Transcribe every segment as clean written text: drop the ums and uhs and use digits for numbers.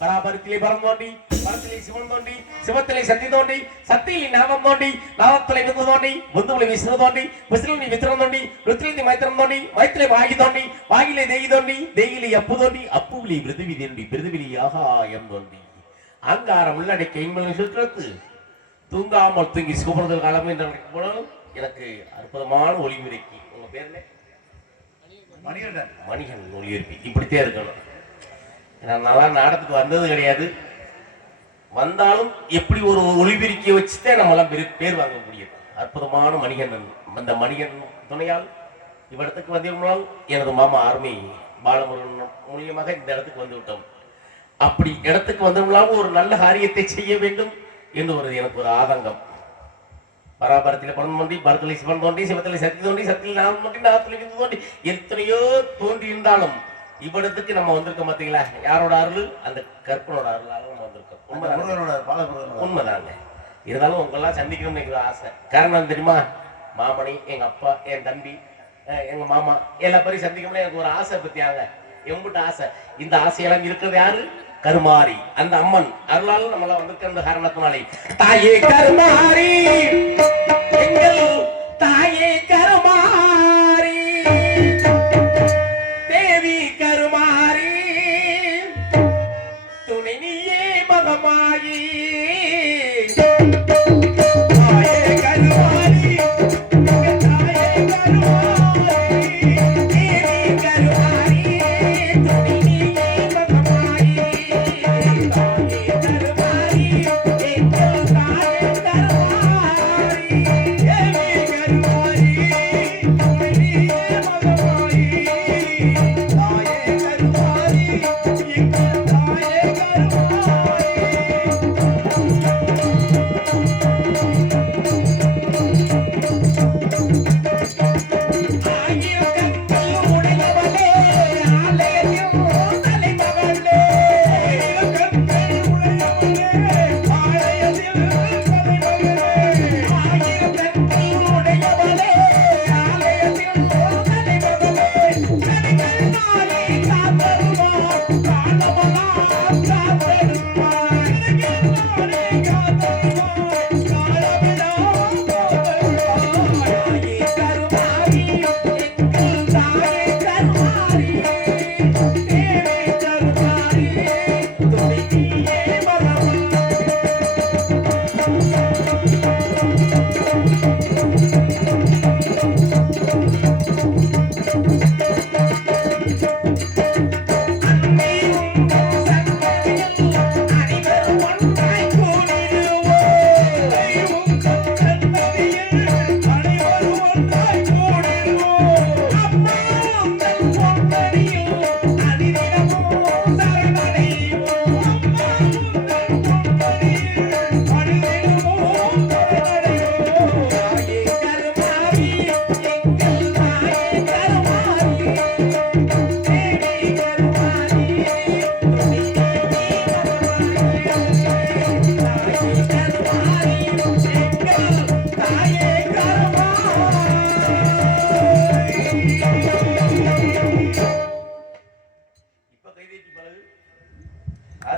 பராபரத்திலே பரம் தோண்டி, பரத்திலே சிவன் தோண்டி, சிவத்திலே சக்தி தோண்டி, சக்தியிலே நாமம் தோண்டி, நாமத்திலே விந்து தோண்டி, விந்துவிலே விஷ்ணு தோண்டி, விஷ்ணுவிலே மித்திரம் தோண்டி, வித்திரிலே மைத்திரம் தோண்டி, மைத்திலே வாகி தோண்டி, வாகிலே தேகி தோண்டி, தேகிலே அப்பு தோண்டி, அப்புவிலே பிருதிவி தோண்டி, பிருதிவிலே ஆகாயம் தோண்டி. அங்காரம் உள்ளடக்கிய இன்பங்களை சுற்றத்து தூங்காமல் தூங்கி சுகப்படுதல் காலம் என்று போனாலும் எனக்கு அற்புதமான ஒளிமுறைக்கு உங்க பேர்ல மணிகன் ஒளிபரப்பி இப்படித்தே இருக்கணும். நான் நல்லா நாடத்துக்கு வந்தது கிடையாது, வந்தாலும் எப்படி ஒரு ஒளிபெருக்கியை வச்சுதான் நம்மளாம் பேர் வாங்க முடியும். அற்புதமான மணிகண்டன், அந்த மணிகன் துணையால் இவ்விடத்துக்கு வந்திருந்தால் எனது மாமா ஆர்மி பாலமுருகன் மூலியமாக இந்த இடத்துக்கு வந்து விட்டோம். அப்படி இடத்துக்கு வந்தவங்களாம் ஒரு நல்ல காரியத்தை செய்ய வேண்டும் என்று எனக்கு ஒரு ஆதங்கம். பராபரத்திலே பணம் தோண்டி, பரத்திலே சிவன் தோண்டி, சிவத்திலே சக்தி தோண்டி, சக்தியில் நாமம் தோண்டி, நாமத்திலே விந்து தோண்டி, எத்தனையோ தோண்டி இருந்தாலும் இவ்விடத்துக்கு நம்ம வந்திருக்கோம். பார்த்தீங்களா, யாரோட அருள்? அந்த கற்பனோட அருளாக நம்ம வந்திருக்கோம். உண்மைதாங்க. இருந்தாலும் உங்களெல்லாம் சந்திக்கணும்னு எனக்கு ஆசை. காரணம் தெரியுமா? மாமணி, எங்க அப்பா, என் தம்பி, எங்க மாமா எல்லா பேரையும் சந்திக்கணும்னு எனக்கு ஒரு ஆசை. பத்தியாங்க எம்பிட்ட ஆசை. இந்த ஆசையெல்லாம் இருக்கிறது யாரு? கருமாரி, அந்த அம்மன் அருளாலும் நம்மள வந்திருக்க அந்த காரணத்தினாலே தாயே கருமாரி, எங்கள் தாயே கருமாரி, தேவி கருமாரி, துணை நீயே மகமாயி, தாயே கருமாரி, தாயே கருமாரி, தேவி கருமாரி, துணை நீயே மகமாயி, தாயே கருமாரி, எங்கள் தாயே கருமாரி, தேவி கருமாரி.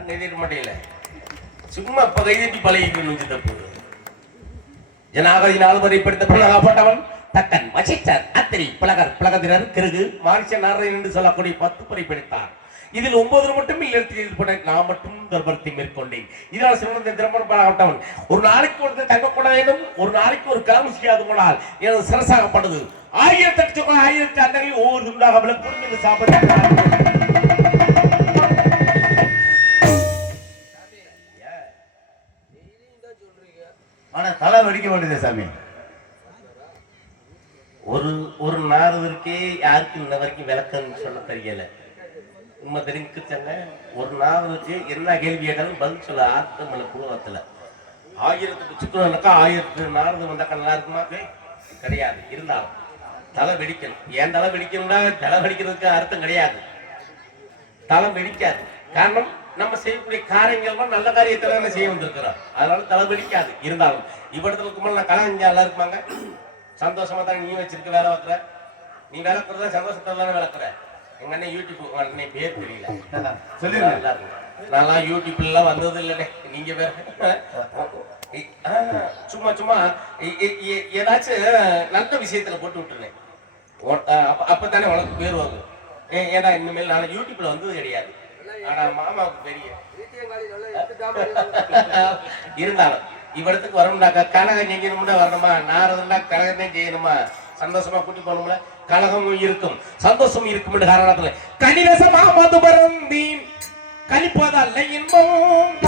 கைதிட மாட்டேல சும்மா இப்ப கைதட்டி பழகிக்கணும் தப்பு. ஜனாகதி நால்வரை படித்த புலகாப்பட்டவன் தக்கன் வசிஷ்டர் அத்திரி புலகர் புலகத்தினர் கிருகு மாரிச நாரதன் என்று சொல்லக்கூடிய 10 முறை படித்தார். இதில் 9 மட்டும் எழுத்து நான் மட்டும் தர்மத்தை மேற்கொண்டேன். இதனால் சிவனத்தை திருமணம் பண்ணப்பட்டவன் ஒரு நாளைக்கு ஒருத்தர் தங்கப்பட வேண்டும், ஒரு நாளைக்கு ஒரு கிளம்பு செய்யாது போனால் எனது சிரசாகப்படுது. 1008 1000 அந்தங்களில் ஒவ்வொரு துண்டாக விளக்கும் என்று சாப்பிட்டு ஆனா தலை வெடிக்க மாட்டேது சாமி. ஒரு நாரதற்கே யாருக்கும் இன்ன வரைக்கும் விளக்கம் சொல்ல தெரியல. உண்மை தெரிஞ்சுச்சாங்க. ஒரு நாரதற்கு என்ன கேள்வி கேட்டாலும் பதில் சொல்ல ஆத்தமல்ல குழுவத்துல 1000 சுக்கரனுக்கா 1000 நாரதம் வந்தாக்கா நல்லா இருக்குமா? கிடையாது. இருந்தாலும் தலை வெடிக்கணும். ஏன் தலை வெடிக்கணும்னா தலை வெடிக்கிறதுக்கு அர்த்தம் கிடையாது. தலை வெடிக்காது. காரணம் நம்ம செய்யக்கூடிய காரியங்கள் நல்ல காரியத்துல செய்ய வந்திருக்கிறோம். அதனால தலை வெடிக்காது. இருந்தாலும் இவ்விடத்துல இருக்கும்போது நான் கலஞ்சா நல்லா இருக்குமாங்க? சந்தோஷமா தான் நீ வச்சிருக்க வேலை வைக்கிற. நீ வேலை வைக்கிறதா சந்தோஷத்துல விளக்குற. எங்க அண்ணன் யூடியூப் அண்ணன் பேர் தெரியல சொல்லிருங்க. நான் யூடியூப்ல எல்லாம் வந்தது இல்லைண்ணே. நீங்க வேற சும்மா சும்மா ஏதாச்சும் நல்ல விஷயத்துல போட்டு விட்டுருந்தேன். அப்பதானே உனக்கு பேர் வரும். ஏன்னா இனிமேல் நான் யூடியூப்ல வந்தது கிடையாது. ஆனா மாமாவுக்கு பெரிய இருந்தாலும் இவ்விடத்துக்கு வரணும்னாக்கா கழகம் செய்யணும்னா வரணுமா? நாரதுன்னா கழகத்தையும் செய்யணுமா? சந்தோஷமா கூட்டி போகணும்ல. கழகமும் இருக்கும் சந்தோஷம் இருக்கும் என்ற காரணத்துல கனிரசமா மதுபரந்தி கழிப்பதல்ல இன்பம்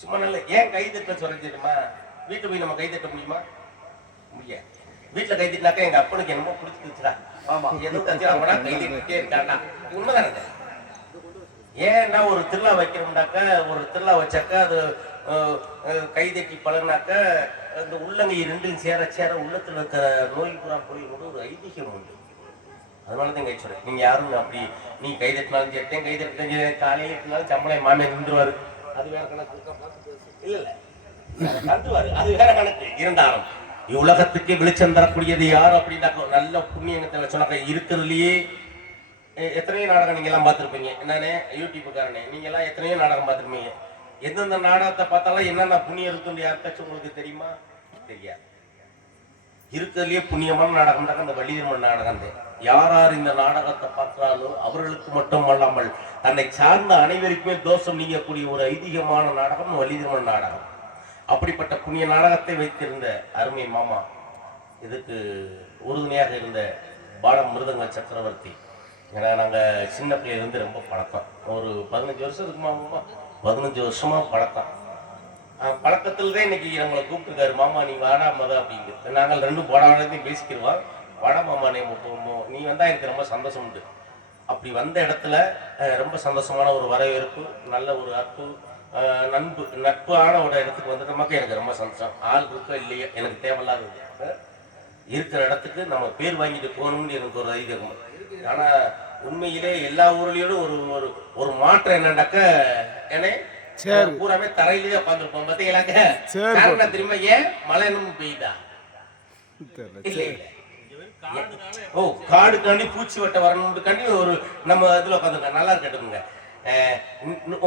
சும்மா நல்ல ஏன் கை தட்ட சொல்லிடுமா? வீட்டுல போய் நம்ம கை தட்ட முடியுமா? முடியாது. வீட்டுல கை தட்டினாக்கா எங்க அப்பனுக்கு என்னமோ பிடிச்சிருச்சுடா. ஆமா எதுவும் கை தட்டிட்டே இருக்காண்டா. உண்மைதானே? ஏன்னா ஒரு திருவிழா வைக்கணும்னாக்கா ஒரு திருவிழா வச்சாக்கா அது கை தட்டி பழகினாக்க அந்த உள்ளங்கை ரெண்டும் சேர சேர உள்ளத்துல இருக்கிற நோய் பூரா போய் ஒரு ஐதீகம் உண்டு. அதனாலதான் கை சொல்றேன். நீங்க யாரும் அப்படி நீ கை தட்டினாலும் சேர்த்தேன் கை தட்டினாலும் காலையில எட்டினாலும் சம்பளம் மாமியை நின்றுவாரு. அது வேற கணக்கு இல்ல கண்டுவாரு. அது வேற கணக்கு. இருந்தாலும் உலகத்துக்கு வெளிச்சம் தரக்கூடியது யாரு அப்படின்னா நல்ல புண்ணியங்களை சொன்னாக்க இருக்கிறதுலயே எத்தனையோ நாடகம் நீங்க எல்லாம் பார்த்திருப்பீங்க. என்னன்னே யூடியூப்புக்காரனே நீங்க எல்லாம் எத்தனையோ நாடகம் பார்த்திருப்பீங்க. எந்தெந்த நாடகத்தை பார்த்தாலும் என்னென்ன புண்ணியம் இருக்குன்னு யாருக்காச்சும் உங்களுக்கு தெரியுமா? தெரியாது. இருக்கிறதுலயே புண்ணியமான நாடகம் தான் அந்த வள்ளிதர்மன் நாடகம். யார் யார் இந்த நாடகத்தை பார்க்கிறாலோ அவர்களுக்கு மட்டும் அல்லாமல் தன்னை சார்ந்த அனைவருக்குமே தோஷம் நீங்கக்கூடிய ஒரு ஐதீகமான நாடகம் வள்ளிதர்மன் நாடகம். அப்படிப்பட்ட புண்ணிய நாடகத்தை வைத்திருந்த அருமை மாமா, இதுக்கு உறுதுணையாக இருந்த பாலம் மிருதங்க சக்கரவர்த்தி. ஏன்னா நாங்கள் சின்ன பிள்ளையிலேருந்து ரொம்ப பழக்கம். ஒரு 15 வருஷம் இருக்குமா மாமா, 15 வருஷமா பழக்கம். பழக்கத்தில் தான் இன்னைக்கு நம்மளை கூப்பிட்டுருக்காரு, மாமா நீ வாடா மத அப்படிங்கிறது. நாங்கள் ரெண்டும் போடாதையும் பேசிக்கிடுவோம். வாடா மாமா நீ வந்தா எனக்கு ரொம்ப சந்தோஷம் உண்டு. அப்படி வந்த இடத்துல ரொம்ப சந்தோஷமான ஒரு வரவேற்பு, நல்ல ஒரு அற்பு நட்பான ஒரு இடத்துக்கு வந்துட்டோமாக்க எனக்கு ரொம்ப சந்தோஷம். ஆள் இருக்கோ இல்லையோ எனக்கு தேவையில்லாத இருக்கிற இடத்துக்கு நம்ம பேர் வாங்கிட்டு போகணும்னு எனக்கு ஒரு ஐதீகம். ஆனா உண்மையிலே எல்லா ஊர்லயோடும் ஒரு ஒரு ஒரு மாற்றம் என்னன்னாக்க, ஏன்னா பூராமே தரையிலேயே உட்காந்துருப்போம் பார்த்தீங்களாக்க. காரணம் தெரியுமா? ஏன் மழைனும் பெய்யுதா? இல்ல இல்ல, ஓ காடு காண்டி பூச்சி வட்ட வரணும் காண்டி ஒரு நம்ம இதுல உட்காந்துருக்க. நல்லா இருக்கட்டுங்க.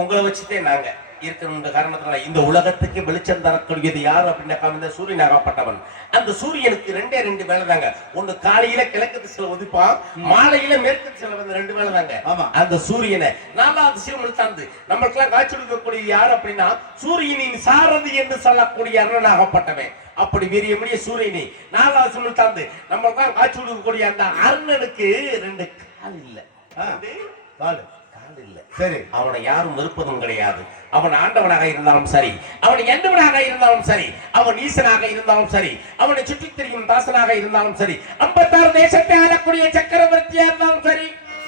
உங்களை வச்சுட்டே நாங்க இருக்கிற காரணத்தினால இந்த உலகத்துக்கு வெளிச்சம் தரக்கூடியது யாரு அப்படின்னாக்கா இந்த சூரியனாகப்பட்டவன். அந்த சூரியனுக்கு 2 வேலை தாங்க. ஒண்ணு காலையில கிழக்கு திசையில உதிப்பான், மாலையில மேற்கு திசையில வந்து 2 வேலை தாங்க. அந்த சூரியனை 4வது சிவன் சார்ந்து நம்மளுக்கெல்லாம் காட்சி கொடுக்கக்கூடிய யாரு அப்படின்னா சூரியனின் சாரதி என்று சொல்லக்கூடிய அருணனாகப்பட்டவன். அப்படி வீரியமுடைய சூரியனை 4வது சிவன் சார்ந்து நம்மளுக்கெல்லாம் காட்சி கொடுக்கக்கூடிய அந்த அருணனுக்கு 2 கால் இல்லை. கால் இல்லை. சரி, அவனை யாரும் வெறுப்பதும் கிடையாது. அவன் ஆண்டவனாக இருந்தாலும் சரி, அவன் எந்தவனாக இருந்தாலும் சரி, அவன் ஈசனாக இருந்தாலும் சரி, அவனை சுற்றி திரியும் தாசனாக இருந்தாலும் சரி, 56 தேசத்தை ஆளக்கூடிய சக்கரவர்த்தியா இருந்தாலும் சரி,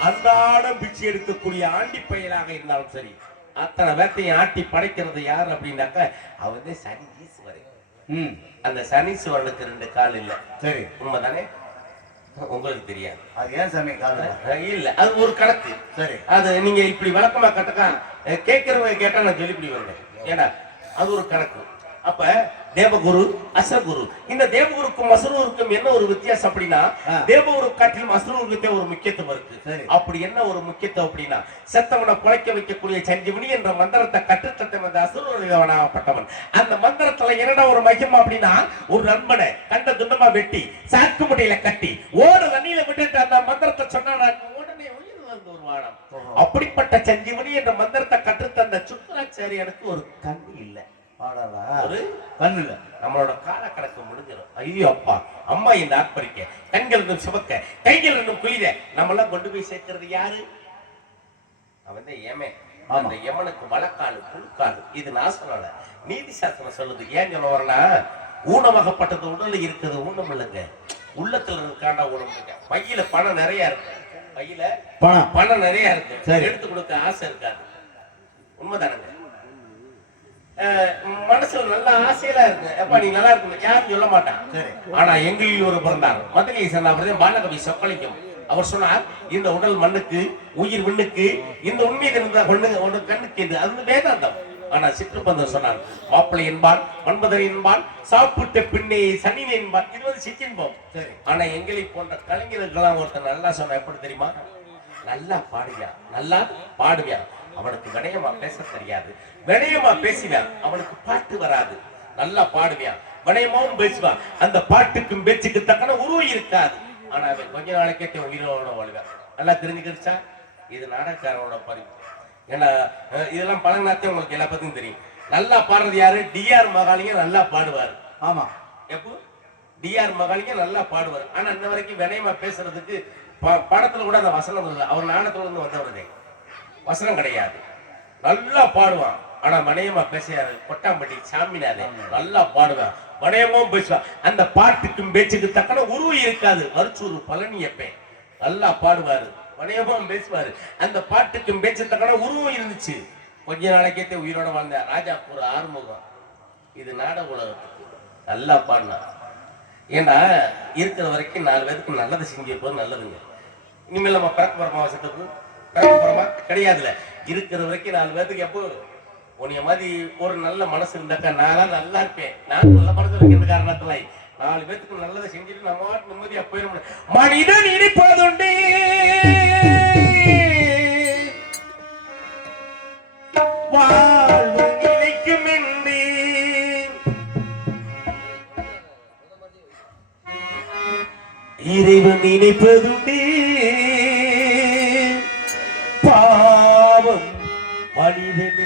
அன்றாடம் பிச்சை எடுக்கக்கூடிய ஆண்டி பயலாக இருந்தாலும் சரி, அத்தனை பேர்த்தையும் ஆட்டி படைக்கிறது யார் அப்படின்னாக்க அவன் சனி ஈஸ்வரன். அந்த சனீஸ்வரனுக்கு 2 கால் இல்லை. சரி, உண்மைதானே? உங்களுக்கு தெரியாது. அது ஏன் சாமி கால இல்ல, அது ஒரு கணக்கு. சரி, அது நீங்க இப்படி வழக்கமா கட்டக்கா கேட்கறவங்க கேட்டா நான் சொல்லி வருவேன். ஏன்னா அது ஒரு கணக்கு. அப்ப தேவகுரு அசுரகுரு, இந்த தேவகுருக்கும் அசுரகுருக்கும் என்ன ஒரு வித்தியாசம் அப்படின்னா, தேவகுரு காட்டிலும் அசுரகுருக்கே ஒரு முக்கியத்துவம் இருக்கு. அப்படி என்ன ஒரு முக்கியத்துவம் அப்படின்னா, செத்தவனை குலைக்க வைக்கக்கூடிய சஞ்சீவனி என்ற மந்திரத்தை கற்றுத்தட்ட வந்த அசுரவனாகப்பட்டவன். அந்த மந்திரத்துல என்னடா ஒரு மகிமா அப்படின்னா, ஒரு நண்பனை கண்ட துண்டமா வெட்டி சாக்கு முட்டையில கட்டி ஓட தண்ணியில விட்டுட்டு அந்த மந்திரத்தை சொன்னா உடனே உயிர் வந்து ஒரு வானம். அப்படிப்பட்ட சஞ்சீவனி என்ற மந்திரத்தை கற்றுத்தந்த சுக்கராச்சாரியனுக்கு ஒரு கண் இல்லை, ஒரு கண் இல்ல. நம்மளோட காலக்கணக்கு முடிஞ்சிடும். ஐயோ அப்பா அம்மா இந்த ஆட்பறிக்க கண்கள் இன்னும் சிவக்க கைகள் இன்னும் குளிர நம்மளாம் கொண்டு போய் சேர்க்கிறது யாரு? அவன் தான் யமன். அந்த யமனுக்கு வழக்காலு புழுக்காலு. இது நான் சொல்லல, நீதி சாஸ்திரம் சொல்லுது. ஏன் சொல்ல வரனா, ஊனமாகப்பட்டது உடல்ல இருக்குது ஊனம் இல்லைங்க, உள்ளத்துல இருக்காண்டா ஊனம் இல்லைங்க. பையில பணம் நிறைய இருக்கு, பையில பணம் நிறைய இருக்கு, எடுத்து கொடுக்க ஆசை இருக்காது. உண்மைதானங்க? மனசுல நல்ல ஆசையெல்லாம் இருக்கு. எப்ப நீ நல்லா இருக்கு யாரும் சொல்ல மாட்டான். ஆனா எங்களில் ஒரு பிறந்தார் மதுரையை சேர்ந்த பாலகவி சொக்கலிக்கும். அவர் சொன்னார், இந்த உடல் மண்ணுக்கு உயிர் விண்ணுக்கு, இந்த உண்மை கண்ணுக்கு என்று. அது வேதாந்தம். ஆனா சிற்றுப்பந்தர் சொன்னார், மாப்பிள்ளை என்பான் மன்மதன் என்பான் சாப்பிட்ட பின்னே சனினை என்பான். இது வந்து சிற்றின்பம். ஆனா எங்களை போன்ற கலைஞர்கள்லாம் ஒருத்தர் நல்லா சொன்ன எப்படி தெரியுமா? நல்லா பாடுவியா, நல்லா பாடுவியா, அவனுக்கு வினயமா பேச தெரியாது, வினயமா பேசுவான், அவனுக்கு பாட்டு வராது. நல்லா பாடுவான், வினயமாவும் பேசுவான், அந்த பாட்டுக்கும் பேச்சுக்கு தக்கன உருவம் இருக்காது. ஆனா அவன் கொஞ்ச நாளைக்கே உயிரோட வாழ்வான். நல்லா தெரிஞ்சுக்கிடுச்சா? இது நாடகக்காரோட பதிவு. ஏன்னா இதெல்லாம் பழங்காலத்தே உங்களுக்கு எல்லா பத்தியும் தெரியும். நல்லா பாடுறது யாரு? டிஆர் மகாலிங்க நல்லா பாடுவாரு. ஆமா, எப்போ டிஆர் மகாலிங்க நல்லா பாடுவார். ஆனா இன்ன வரைக்கும் வினயமா பேசுறதுக்கு படத்துல கூட அந்த வசனம் இல்லை. அவர் நாடகத்துல இருந்து வந்தவருதே, வசனம் கிடையாது. நல்லா பாடுவான், ஆனா மனையமா பேசியாரு. கொட்டாம்பட்டி சாமினாரே நல்லா பாடுவான், மனையமும் பேசுவான். அந்த பாட்டுக்கும் பேச்சுக்கு தக்கன உருவம் இருக்காது. மருச்சூர் பழனியப்பே நல்லா பாடுவாரு, மனையமும் பேசுவாரு. அந்த பாட்டுக்கும் பேச்சு தக்கன உருவம் இருந்துச்சு. கொஞ்ச நாளைக்கே உயிரோட வாழ்ந்த ராஜாப்பூர் ஆறுமுகம். இது நாடக உலகத்துக்கு நல்லா பாடினா. ஏன்னா இருக்கிற வரைக்கும் 4 பேருக்கு நல்லதை செஞ்ச போது நல்லதுங்க. இனிமேல் நம்ம பிறக்க போறோமா வருஷத்துக்கு? பிறக்க போறோமா? கிடையாதுல. இருக்கிற வரைக்கும் 4 பேருக்கு எப்போ உன்னைய மாதிரி ஒரு நல்ல மனசு இருந்தாக்கா நான் நல்லா இருப்பேன். நான் நல்ல மனசு இருக்கிற காரணத்துல 4 பேருக்கு நல்லதை செஞ்சுட்டு நம்ம நிம்மதியா போயிட. மனிதன் இனிப்பதுண்டு வாழ்வு நிலைக்கும் என்று இறைவன் நினைப்பதுண்டு பாவம் மனிதன்.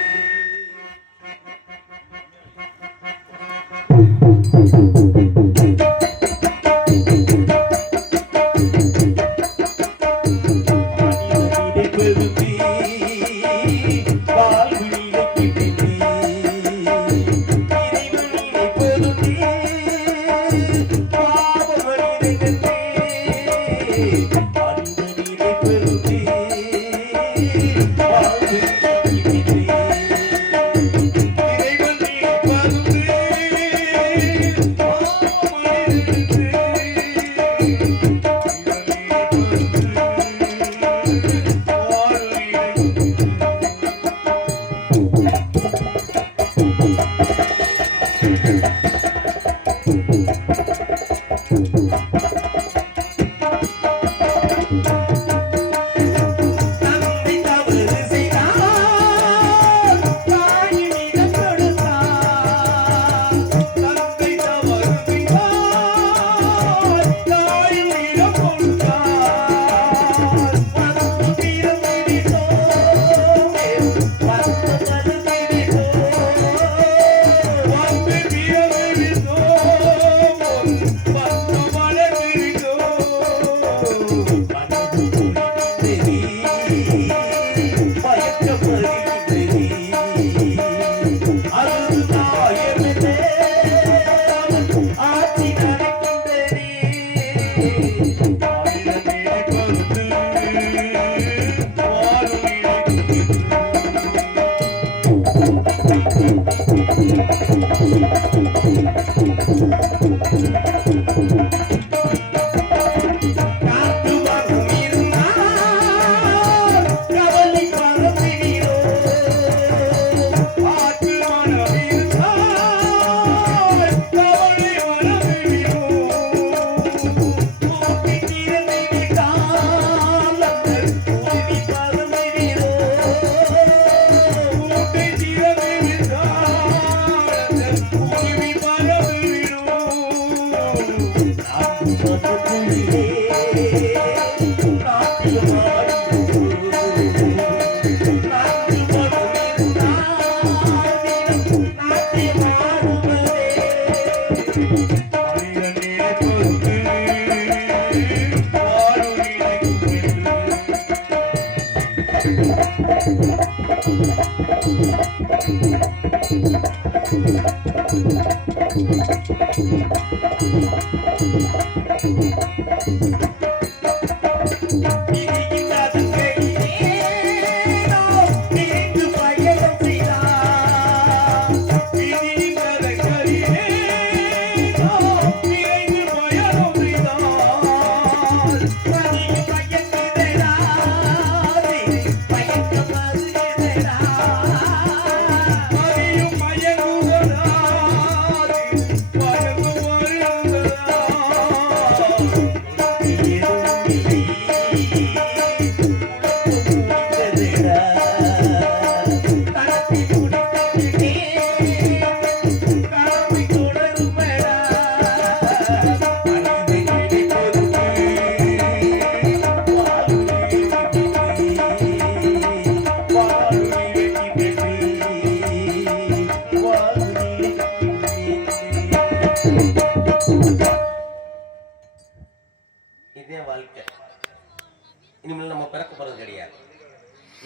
இனிமேல் நம்ம பிறக்க போறது கிடையாது.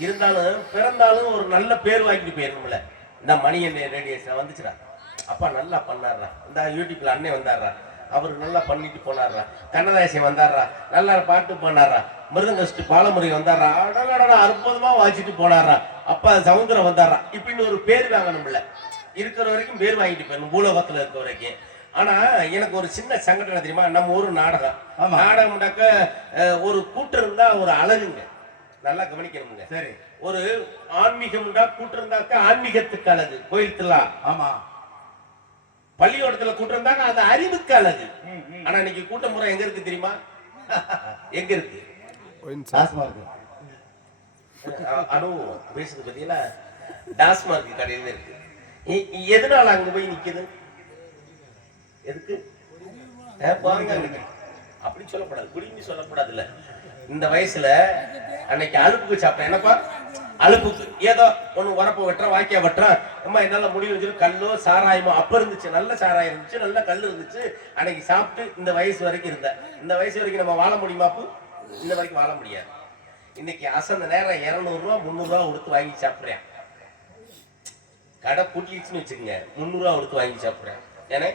இருந்தாலும் பிறந்தாலும் ஒரு நல்ல பேர் வாங்கிட்டு போயிடணும்ல. இந்த மணியன் ரேடியேஷன் வந்துச்சுடா, அப்பா நல்லா பண்ணாடுறா, இந்த யூடியூப்ல அண்ணன் வந்தாடுறா, அவரு நல்லா பண்ணிட்டு போனாடுறா, கண்ணதாசியம் வந்தாடுறா, நல்லா பாட்டு பண்ணாடுறா, மிருதங்கஸ்ட் பாலமுறை வந்தாடுறா, அடடா அற்புதமா வாசிட்டு போனாடுறா, அப்பா சமுத்திரம் வந்தாடுறா, இப்படின்னு ஒரு பேர் வாங்கணும்ல. இருக்கிற வரைக்கும் பேர் வாங்கிட்டு போயிடணும் பூலோகத்துல இருக்க வரைக்கும். ஆனா எனக்கு ஒரு சின்ன சங்கடம் தெரியுமா, நம்ம ஒரு நாடகம் நாடகம்னாக்க ஒரு கூட்டம் இருந்தா ஒரு அழகுங்க, நல்லா கவனிக்கணுங்க. சரி, ஒரு ஆன்மீகம்டா கூட்டம் இருந்தாக்க ஆன்மீகத்துக்கு அழகு, கோயில் திருவிழா. ஆமா, பள்ளியோடத்துல கூட்டம் இருந்தாக்க அது அறிவுக்கு அழகு. ஆனா இன்னைக்கு கூட்ட முறை எங்க இருக்கு தெரியுமா? எங்க இருக்கு? அனுபவம் பேசுறது பத்தியில டாஸ்மார்க் கடையில இருக்கு. எதனால அங்க போய் நிக்குது? எதுக்கு? அப்படி சொல்லக்கூடாது, குடின்னு சொல்லக்கூடாது. இல்ல இந்த வயசுல அன்னைக்கு அலுப்புக்கு சாப்பிட்டேன். என்னப்பா அலுப்புக்கு ஏதோ ஒண்ணு வரப்ப வெட்டுறேன், வாக்கியா வெட்டுறேன், அம்மா என்னால முடிவு வச்சு கல்லோ சாராயமோ அப்ப இருந்துச்சு, நல்ல சாராயம் இருந்துச்சு, நல்ல கல் இருந்துச்சு. அன்னைக்கு சாப்பிட்டு இந்த வயசு வரைக்கும் இருந்தேன். இந்த வயசு வரைக்கும் நம்ம வாழ முடியுமாப்பு? இந்த வரைக்கும் வாழ முடியாது. இன்னைக்கு அசந்த நேரம் 200 ரூபா 300 ரூபா கொடுத்து வாங்கி சாப்பிடுறேன். கடை பூட்டிச்சுன்னு வச்சுக்கோங்க, 300 ரூபா கொடுத்து வாங்கி சாப்பிடுறேன். ஏன்னா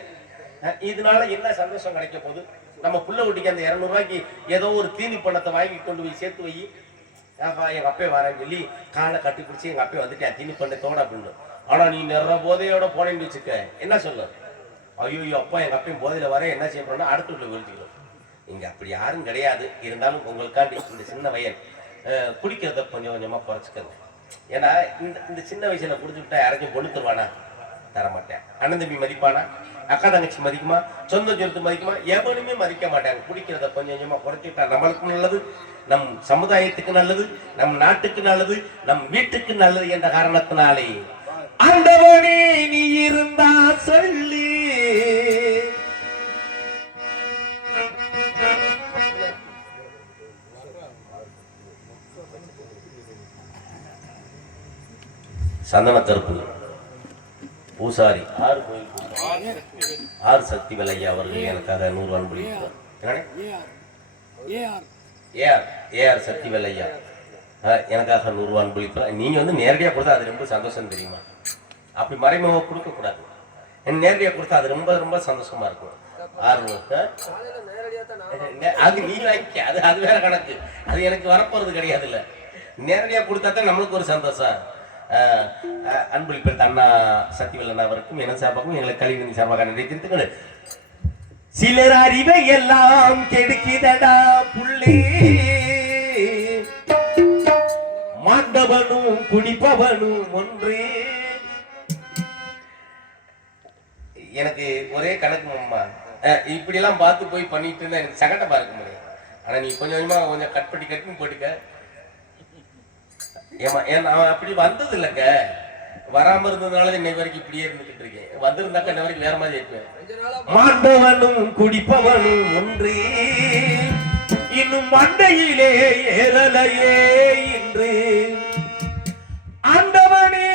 இதனால என்ன சந்தோஷம் கிடைக்க போகுது? நம்ம புள்ள குட்டிக்கு அந்த 200 ரூபாய்க்கு ஏதோ ஒரு தீனி பணத்தை வாங்கி கொண்டு போய் சேர்த்து வை. எங்க அப்பே வரேன்னு சொல்லி காலை கட்டி பிடிச்சி எங்க அப்பே வந்துட்டு தீனி பண்ணத்தோட அப்படின்னு. ஆனா நீ நிற போதையோட போனேன்னு வச்சுக்க என்ன சொல்லு, ஐயோ அப்பா எங்க அப்பையும் போதையில வர என்ன செய்ய போறோம்னா அடுத்துள்ள விழுத்திக்கணும். இங்க அப்படி யாரும் கிடையாது. இருந்தாலும் உங்களுக்காண்டி இந்த சின்ன வயல் குடிக்கிறத கொஞ்சம் கொஞ்சமா குறைச்சிக்கங்க. ஏன்னா இந்த சின்ன வயசுல குடிச்சுட்டா யாராச்சும் பொண்ணு தருவானா? தரமாட்டேன். அண்ணன் தம்பி மதிப்பானா? அக்கா தங்கச்சி மதிக்குமா? சொந்த சொத்து மதிக்குமா? எவனுமே மதிக்க மாட்டாங்க. குடிக்கிறத கொஞ்சம் கொஞ்சமா குறைச்சிட்டா நம்மளுக்கும் நல்லது, நம் சமுதாயத்துக்கு நல்லது, நம் நாட்டுக்கு நல்லது, நம் வீட்டுக்கு நல்லது என்ற காரணத்தினாலே ஆண்டவனே நீ இருந்தா சொல்லி சந்தன கருப்பு பூசாரி ஆறு சக்தி வெள்ளையா அவர்கள் எனக்காக 100 அன்பு ஏஆர் சக்தி வெள்ளையா எனக்காக 100 அன்பளிப்பு. நீங்க வந்து நேரடியா கொடுத்தா அது ரொம்ப சந்தோஷம் தெரியுமா? அப்படி மறைமுக கொடுக்க கூடாது. நேரடியா கொடுத்தா அது ரொம்ப ரொம்ப சந்தோஷமா இருக்கும். அது நீ வாங்கிக்க, அது வேற கணக்கு. அது எனக்கு வரப்போறது கிடையாது. இல்ல நேரடியா கொடுத்தா தான் நம்மளுக்கு ஒரு சந்தோஷம். அன்பளிப்பு அண்ணா சக்திவேலன் அவருக்கும் என சார்பாகவும் எங்களை கல்வி சார்பாக நன்றி தெரிவித்துக்கொண்டு, சிலர் அறிவை எல்லாம் கெடுக்கிதடா புள்ளே, மாண்டவனும் குடிப்பவனும் ஒன்றே. எனக்கு ஒரே கணக்கு அம்மா, இப்படி எல்லாம் பார்த்து போய் பண்ணிட்டு இருந்தா எனக்கு சகட்டமா இருக்க முடியும். ஆனா நீ கொஞ்சம் கொஞ்சமா கொஞ்சம் கட் பண்ணி கட்டுன்னு போட்டுக்க. ஏமா ஏன் அவன் அப்படி வந்தது இல்லைங்க, வராம இருந்ததுனால இன்னை வரைக்கும் இப்படியே இருந்துகிட்டு இருக்கேன். வந்திருந்தாக்க இன்ன வரைக்கும் வேற மாதிரி இருப்பேன். மாண்டவனும் குடிப்பவனும் ஒன்றே, இன்னும் மண்டையிலே ஏறலையே இன்று ஆண்டவனே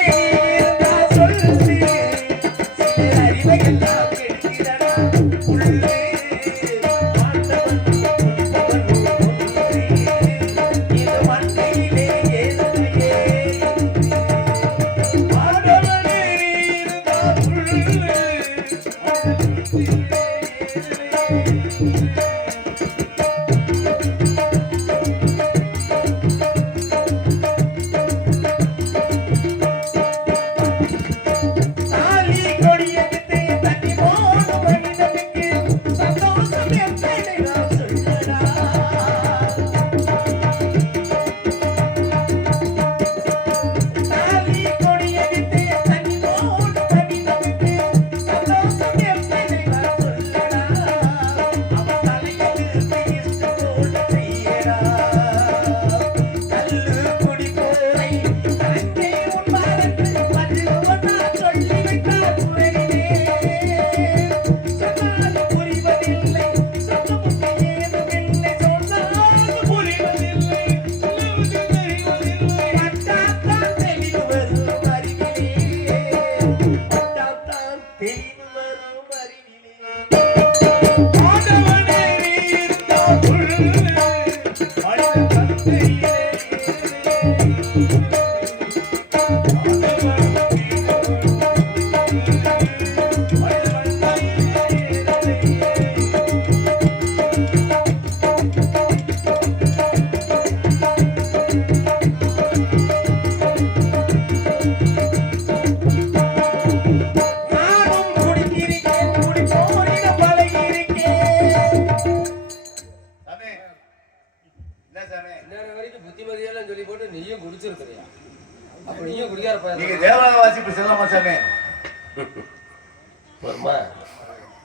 சொல்லி அறிவையெல்லாம்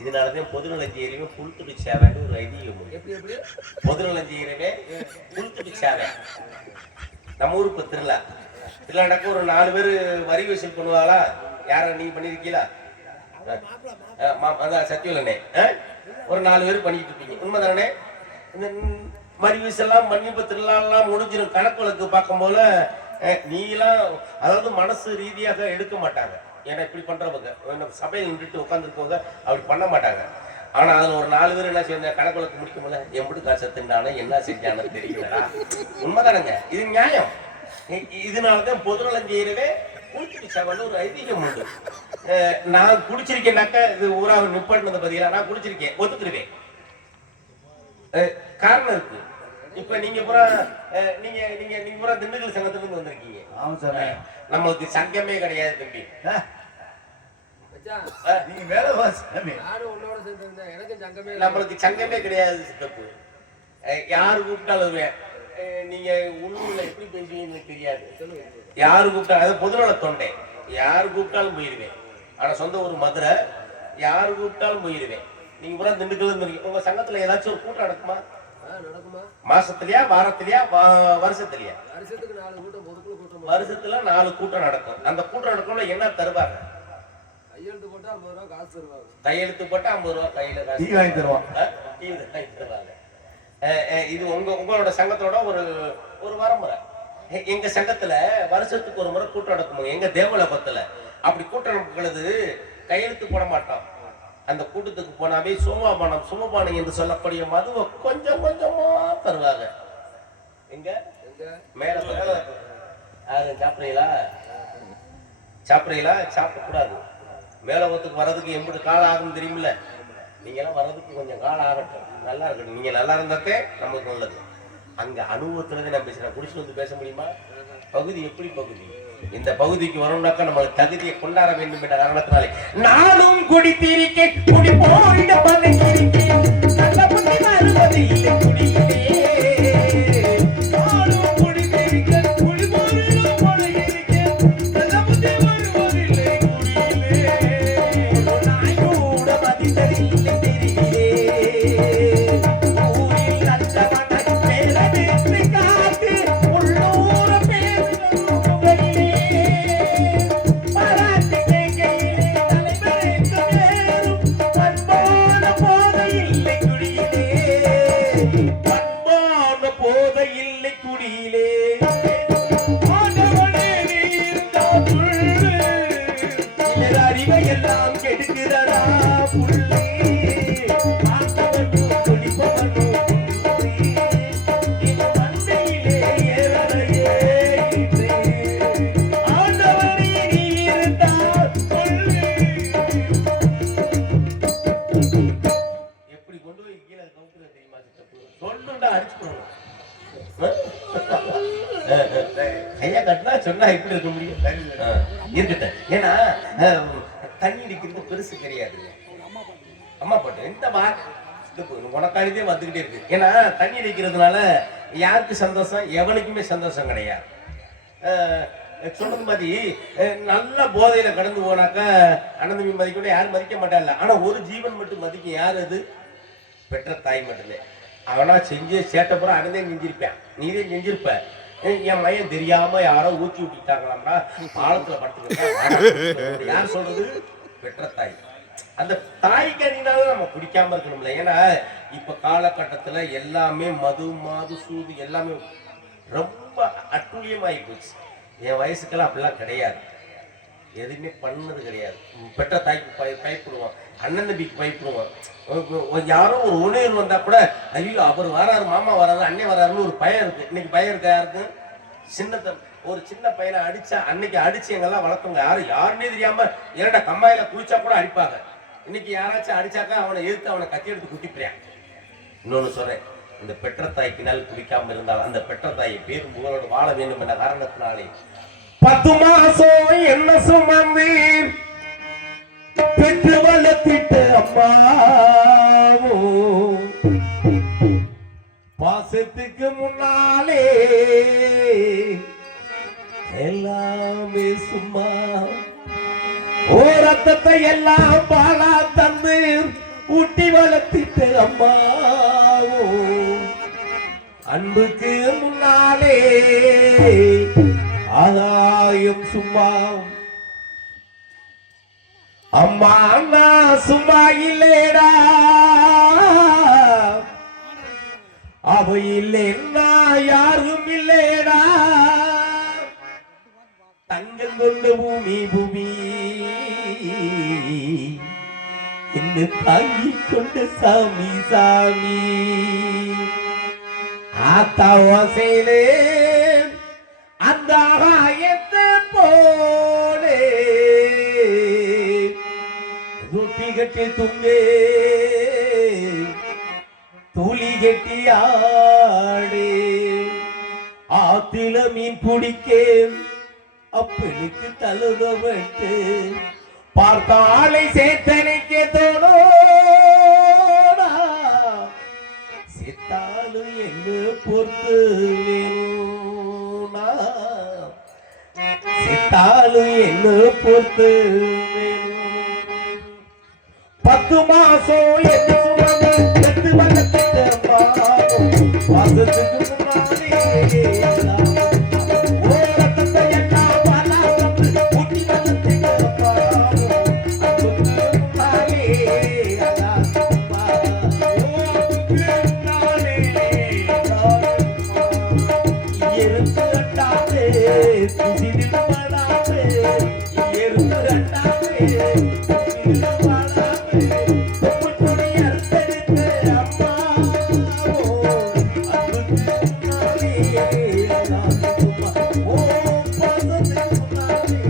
இதனாலதான் பொதுநலஞ்செய்யறவே புழுத்துட்டு சேவைன்னு ஒரு ஐதீகம். பொதுநலஞ்செய்யறவே புழுத்துட்டு சேவை. நம்ம ஊருக்கு திருவிழா நடக்க ஒரு 4 பேர் வரி வசூல் பண்ணுவாங்களா? யார நீங்க பண்ணிருக்கீங்களா? சத்தியவலனே ஒரு 4 பேர் பண்ணிட்டு இருப்பீங்க. உண்மைதானே? இந்த வரி வசூல்லாம் பண்ணி இப்ப திருவிழாலாம் முடிஞ்சிடும். கணக்கு வழக்கு பார்க்கும் போல நீலாம் அதாவது மனசு ரீதியாக எடுக்க மாட்டாங்க. ஏன்னா இப்படி பண்றவங்க சபையில் நின்றுட்டு உட்காந்துருக்கவங்க அப்படி பண்ண மாட்டாங்க. ஆனா அதுல ஒரு 4 பேர் என்ன செய்ய கணக்கு வழக்கு முடிக்க முடியல, எப்படி காசை திண்டானே என்ன செஞ்சானு தெரியலடா. உண்மைதானங்க, இது நியாயம். இதனாலதான் பொதுநலஞ்செய்யறவே குடிச்சிட்டு சேவல் ஒரு ஐதீகம் உண்டு. நான் குடிச்சிருக்கேன்னாக்கா இது ஊரா நிப்பாட்டினது பதிலா நான் குடிச்சிருக்கேன் ஒத்துக்கிருவேன். காரணம் இருக்கு. இப்ப நீங்க பூரா நீங்க நீங்க நீங்க பூரா திண்டுக்கல் சங்கத்துல இருந்து வந்திருக்கீங்க. ஆமா சாமி. நம்மளுக்கு சங்கமே கிடையாது தம்பி. நீங்க வேலை வா சாமி. நம்மளுக்கு சங்கமே கிடையாது சித்தப்பு. யாரு கூப்பிட்டாலும் நீங்க உள்ளூர்ல எப்படி பேசுவீங்கன்னு தெரியாது. யாரு கூப்பிட்டாலும் அது பொதுநல தொண்டை. யாரு கூப்பிட்டாலும் போயிருவேன். ஆனா சொந்த ஊர் மதுரை. யாரு கூப்பிட்டாலும் போயிருவேன். நீங்க பூரா திண்டுக்கல் இருந்து உங்க சங்கத்துல ஏதாச்சும் ஒரு கூட்டம் நடக்குமா? மாசத்துலயா வாரத்திலயா வருஷத்துலயா? வருஷத்துல 4 கூட்டம் நடக்கும். அந்த கூட்டம் நடக்கும்ல என்ன தருவாங்க? கையெழுத்து போட்டு 50 ரூபாய் காசு தருவாங்க. கையெழுத்து போட்டு 50 ரூபாய் கையில காசு டீ வாங்கி தருவாங்க. டீ வாங்கி தருவாங்க. இது உங்களோட சங்கத்தோட ஒரு வரமுறை. எங்க சங்கத்துல வருஷத்துக்கு ஒரு முறை கூட்டம் நடக்கும். எங்க தேவலோகத்துல அப்படி கூட்டம் நடக்கிறது. கையெழுத்து போட மாட்டோம். அந்த கூட்டத்துக்கு போனாவே சுமபானம் என்று சொல்லக்கூடிய மதுவை கொஞ்சம் கொஞ்சமா தருவாங்க. எங்க மேல சாப்பிடுறீங்களா? சாப்பிடுறீங்களா? சாப்பிட கூடாது. மேலோகத்துக்கு வர்றதுக்கு எம்பிட்டு காலம் ஆகும் தெரியுமில்ல. நீங்க எல்லாம் வர்றதுக்கு கொஞ்சம் காலம் ஆகட்டும். நல்லா இருக்கட்டும். நீங்க நல்லா இருந்தாத்தே நமக்கு நல்லது. அங்க அனுபவத்துலதான் நான் பேசுறேன். குடிச்சு வந்து பேச முடியுமா? பகுதி எப்படி பகுதி? இந்த பகுதிக்கு வரணும்னாக்கா நம்மளுக்கு தகுதியை கொண்டாட வேண்டும் என்ற காரணத்தினாலே நானும் குடித்திருக்கேன். குடி போரிட பதங்கியிருக்கேன். நல்ல புத்தி வருவது இல்லை குடியிலே. நானும் குடித்திருக்கேன். குடி போரிட பதங்கியிருக்கேன். நல்ல புத்தி வருவதில்லை குடியிலே. நாய் கூட மதித்ததில்லை தெருவிலே. ஊரில் நல்லவனை மேல வெற்றி காத்து உள்ளூர அறிவையெல்லாம் கெடுக்கிறடா புள்ளி. ஆண்டவனும் துடிப்பவனும் இந்த மண்டையிலே ஏறலையே இன்று. ஆண்டவனே நீ இருந்தால் சொல்லு. எப்படி கொண்டு போய் கீழே கவுத்துல தெரியுமா? சொல்லுண்டா அடிச்சுக்கணும். கையா கட்டினா சொன்னா எப்படி இருக்க முடியும்? இருக்கட்டும். ஏன்னா தண்ணி அடிக்கிறது பெருசு கிடையாது. அம்மா பாட்டு இந்த உனக்கானதே வந்துகிட்டே இருக்கு. ஏன்னா தண்ணி அடிக்கிறதுனால யாருக்கு சந்தோஷம்? எவனுக்குமே சந்தோஷம் கிடையாது. சொன்னது மாதிரி நல்ல போதையில கடந்து போனாக்கா அனந்தமி மதிக்க யாரும் மதிக்க மாட்டாங்க. ஆனா ஒரு ஜீவன் மட்டும் மதிக்க. யார் அது? பெற்ற தாய் மட்டுமே. அவனா செஞ்சு சேட்டப்புறம் அனந்தே செஞ்சிருப்பேன். நீதே செஞ்சிருப்ப. என் மையம் தெரியாம யாரோ ஊற்றி விட்டுட்டாங்களாம்னா ஆழத்துல படுத்துக்கிட்டா யார் சொல்றது? பெற்ற தாய். அந்த தாய்க்கு அணினாலும் நம்ம குடிக்காம இருக்கணும்ல. ஏன்னா இப்ப காலகட்டத்துல எல்லாமே மது சூது எல்லாமே ரொம்ப அட்டூழியமாயி போச்சு. என் வயசுக்கெல்லாம் அப்படிலாம் கிடையாது. எதுவுமே பண்ணது கிடையாது. பெற்ற தாய்க்கு பயப்படுவோம். அண்ணன் தம்பிக்கு பயப்படுவோம். யாரும் ஒரு உணர்வு வந்தா கூட ஐயோ அவர் வராரு, மாமா வராரு, அண்ணன் வராருன்னு ஒரு பயம் இருக்கு. இன்னைக்கு பயம் இருக்கா? யாருக்கு? ஒரு சின்ன பையனை அடிச்சா அன்னைக்கு அடிச்சு எங்கெல்லாம் வளர்த்தவங்க யாருன்னே தெரியாம இரண்ட கம்மாயில குளிச்சா கூட அடிப்பாங்க. இன்னைக்கு யாராச்சும் அடிச்சாக்கா அவனை எதிர்த்து அவனை கத்தி எடுத்து குட்டிப்பிறான். இன்னொன்னு சொல்றேன். இந்த பெற்ற தாய்க்கினால் குடிக்காம இருந்தால் அந்த பெற்ற தாயை பேரும் புகழோடு வாழ வேண்டும் என்ற காரணத்தினாலே 10 மாசம் என்ன சுமந்து பெற்று வளர்த்திட்ட அம்மாவோ பாசத்துக்கு முன்னாலே எல்லாமே சும்மா. ஓ ரத்தத்தை எல்லாம் பாலா தந்து ஊட்டி வளர்த்திட்ட அம்மாவோ அன்புக்கு முன்னாலே ஆதாயம் சும்மா. அம்மா அண்ணா சும்மா இல்லேடா, அவ இல்லைன்னா யாரும் இல்லேடா. தங்கம் கொண்ட பூமி பூமி இந்த தாங்கி கொண்ட சாமி சாமி. ஆத்தாவாசையிலே அந்த ஆகாயத்தை போலே ரொட்டி கட்டி துங்கே தூளி கட்டி ஆடே. அப்பனுக்கு தழுதப்பட்டு பார்த்தாலை சேத்தனைக்க தோணோடா செத்தாலும் எங்க பொறுத்து வேணும்னா செத்தாலும் என்ன பொறுத்து வேணும் 10 மாசம் என்ன சுமந்து 8 வளர்த்துட்ட பாவம் வாசத்துக்கு முன்னாலே ஓரத்தை எல்லாம் பலாசம் ஊட்டி வளர்த்துட்ட பாவம் அதுக்கு முன்னாலே எறும்பு அட்டாது துசிதில் படாது எறும்பு அட்டாது துசிதில் படாது தொப்புத்துணி அறுத்தெடுத்த அம்மாவோ அன்புக்கு முன்னாலே அல்லாஹும்மா ஓ பாசத்துக்கு முன்னாலே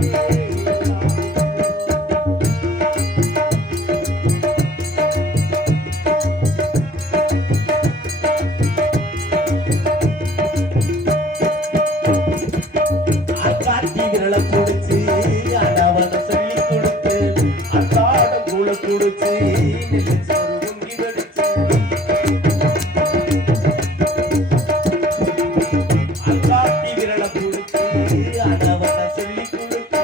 காட்டி விரலை கொடுத்து அண்ணாவன சொல்லி கொடுத்து அன்றாடம் கூழ கொடுத்து நெல்லிச்சோறு உங்கி வெடிச்சு காட்டி விரலை கொடுத்து அண்ணாவன சொல்லி கொடுத்து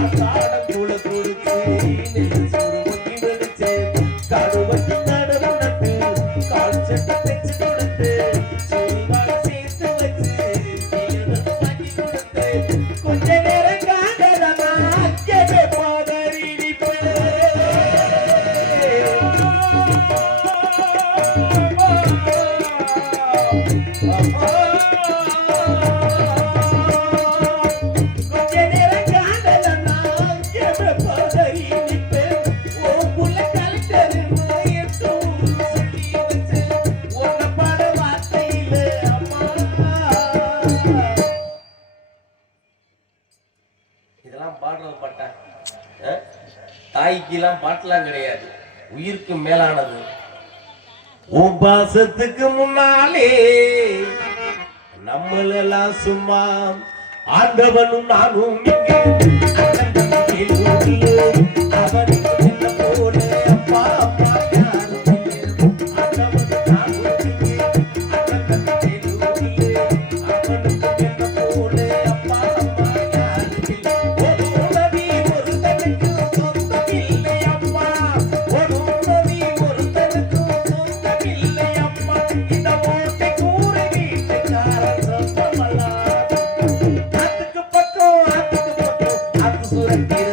அன்றாடம் கூழ கொடுத்து நெல்லிச்சோறு உங்கி வெடிச்சு கடுவட்டி நடுவு நட்டு கால் சட்டை தைச்சு கொடுத்து சோறுகால் சேர்த்து வச்சு சீரகம் வாங்கி கொடுத்து கொஞ்ச நேரம் காண்டதமா அக்கவே போதறிவிப்பே கொஞ்ச நேரம் காண்டதமா அக்கவே போதறிவிப்பே ஓ புள்ள கலெக்டர் எட்டும் சொல்லி வச்சு உன்னை பாட வார்த்தையில அம்மா இதெல்லாம் பாடுறது பாட்டா தாய்க்கெல்லாம் பாட்டெல்லாம் கிடையாது உயிருக்கு மேலானது உன் பாசத்துக்கு முன்னாலே நம்மளெல்லாம் சும்மா ஆண்டவனும் நானும் இங்கே அண்ணன் தம்பி ஊரில் அவனுக்கு என்ன போல அப்பா அம்மா யாரும் இல்லை. ஆண்டவனும் நானும் இங்கே அண்ணன் தம்பி ஊரில் அவனுக்கு என்ன போல அப்பா அம்மா யாரும் இல்லை. ஒரு உணவி ஒருத்தனுக்கு சொந்தமில்லை அம்மா ஒரு உணவி ஒருத்தனுக்கு சொந்தமில்லை அம்மா இந்த ஓட்டை கூரை வீட்டுக்காரன் சொந்தமல்லா ஆத்துக்கு பக்கம் ஆத்து சுரக்கிற